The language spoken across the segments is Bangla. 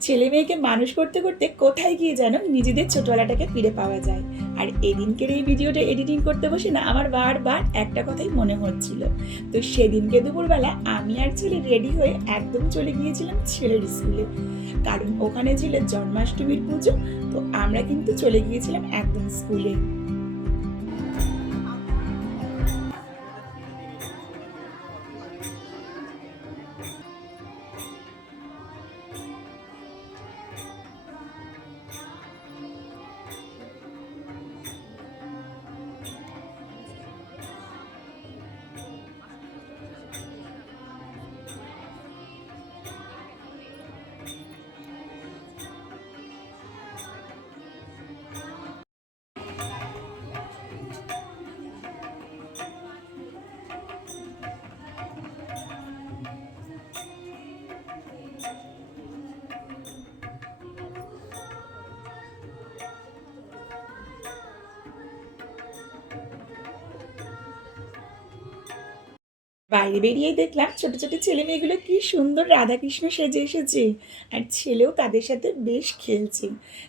ছেলে মেয়েকে মানুষ করতে করতে কোথায় গিয়ে যেন নিজেদের ছোটবেলাটাকে ফিরে পাওয়া যায়। আর এদিনকের এই ভিডিওটা এডিটিং করতে বসে না আমার বারবার একটা কথাই মনে হচ্ছিল। তো সেদিনকে দুপুরবেলা আমি আর ছেলে রেডি হয়ে একদম চলে গিয়েছিলাম ছেলের স্কুলে, কারণ ওখানে ছিল জন্মাষ্টমীর পুজো। তো আমরা কিন্তু চলে গিয়েছিলাম একদম স্কুলে। বাইরে বেরিয়েই দেখলাম ছোট ছোট ছেলে মেয়েগুলো কি সুন্দর রাধাকৃষ্ণ সেজে এসেছে, আর ছেলেও তাদের সাথে বেশ খেলছে।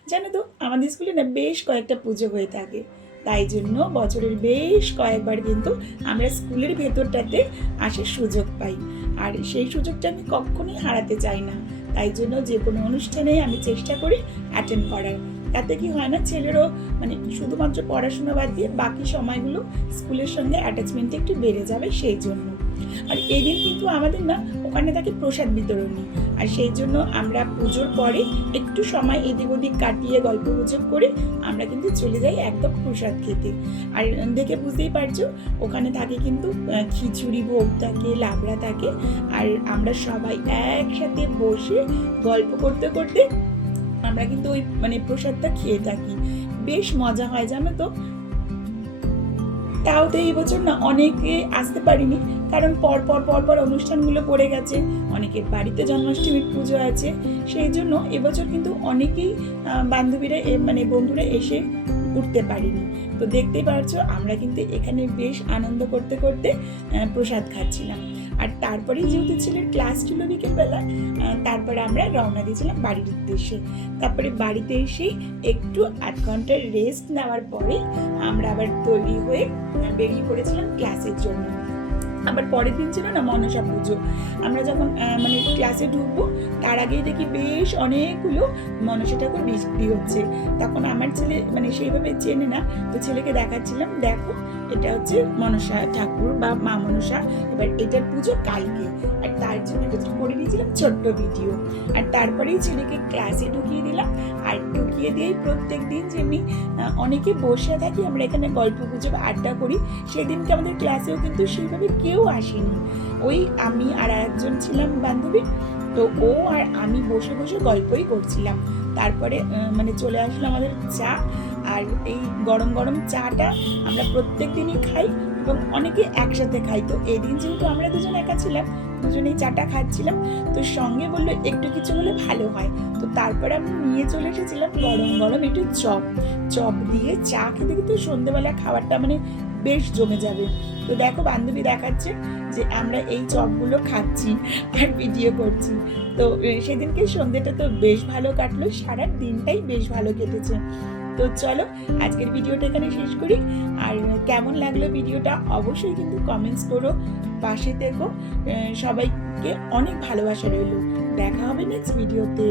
জানো তো আমাদের স্কুলে না বেশ কয়েকটা পুজো হয়ে থাকে, তাই জন্য বছরের বেশ কয়েকবার কিন্তু আমরা স্কুলের ভেতরটাতে আসার সুযোগ পাই। আর সেই সুযোগটা আমি কখনোই হারাতে চাই না, তাই জন্য যে কোনো অনুষ্ঠানে আমি চেষ্টা করি অ্যাটেন্ড করার। তাতে কি হয় না, ছেলেরও মানে শুধুমাত্র পড়াশোনা বাদ দিয়ে বাকি সময়গুলো স্কুলের সঙ্গে অ্যাটাচমেন্ট একটু বেড়ে যাবে সেই জন্য। আর এই দিন কিন্তু আমাদের না ওখানে থাকে প্রসাদ বিতরণী, আর সেই জন্য আমরা পুজোর পরে একটু সময় এদিক ওদিক কাটিয়ে গল্প গুজব করে আমরা কিন্তু চলে যাই একদম প্রসাদ খেতে। আর দেখে বুঝতেই পারছো ওখানে থাকে কিন্তু খিচুড়ি ভোগ থাকে, লাবড়া থাকে, আর আমরা সবাই একসাথে বসে গল্প করতে করতে আমরা কিন্তু ওই মানে প্রসাদটা খেয়ে থাকি। বেশ মজা হয় জানো তো। তাও তো এই বছর না অনেকে আসতে পারিনি, কারণ পর পর অনুষ্ঠানগুলো পড়ে গেছে, অনেকের বাড়িতে জন্মাষ্টমীর পুজো আছে। সেই জন্য এবছর কিন্তু অনেকেই বান্ধবীরা মানে বন্ধুরা এসে উঠতে পারিনি। তো দেখতেই পারছো আমরা কিন্তু এখানে বেশ আনন্দ করতে করতে প্রসাদ খাচ্ছিলাম। আর তারপরে যেহেতু ছেলের ক্লাস ছিল বিকেলবেলা, তারপরে আমরা রওনা দিয়েছিলাম বাড়ির উদ্দেশ্যে। তারপরে বাড়িতে এসে একটু 8 ঘন্টার রেস্ট নেওয়ার পরে আমরা আবার তৈরি হয়ে বেরিয়ে পড়েছিলাম ক্লাসের জন্য। আবার পরের দিন ছিল না মনসা পুজো। আমরা যখন মানে ক্লাসে ঢুকবো তার আগেই দেখি বেশ অনেকগুলো মনসা ঠাকুর বিক্রি হচ্ছে। তখন আমার ছেলে মানে সেইভাবে চেনে না, তো ছেলেকে দেখাচ্ছিলাম, দেখো এটা হচ্ছে মনসা ঠাকুর বা মা মনসা, এবার এটার পুজো কালকে। আর তার জন্য করে দিয়েছিলাম ছোট্ট ভিডিও। আর তারপরেই ছেলেকে ক্লাসে ঢুকিয়ে দিলাম। আর ঢুকিয়ে দিয়েই প্রত্যেক দিন যেমনি অনেকে বসে থাকি আমরা এখানে গল্প গুজব আড্ডা করি, সেদিনকে আমাদের ক্লাসেও কিন্তু সেইভাবে কেউ আসেনি। ওই আমি আর একজন ছিলাম বান্ধবী, তো ও আর আমি বসে বসে গল্পই করছিলাম। তারপরে মানে চলে আসলো আমাদের চা, আর এই গরম গরম চাটা আমরা প্রত্যেক দিনই খাই এবং অনেকে একসাথে খাই। তো এদিন যেহেতু আমরা দুজন একা ছিলাম, দুজনেই চাটা খাচ্ছিলাম, তো সঙ্গে বললো একটু কিছু হলে ভালো হয়। তো তারপরে আমি নিয়ে চলে এসেছিলাম গরম গরম একটু চপ দিয়ে চা খেতে কিন্তু সন্ধ্যেবেলা খাবারটা মানে বেশ জমে যাবে। তো দেখো বান্ধবী দেখাচ্ছে যে আমরা এই চপগুলো খাচ্ছি আর ভিডিও করছি। তো সেদিনকে সন্ধ্যেটা তো বেশ ভালো কাটলো, সারা দিনটাই বেশ ভালো কেটেছে। তো চলো আজকের ভিডিওটা এখানে শেষ করি। আর কেমন লাগলো ভিডিওটা অবশ্যই কিন্তু কমেন্টস করো, পাশে থেকো। সবাইকে অনেক ভালোবাসা রইলো। দেখা হবে নেক্সট ভিডিওতে।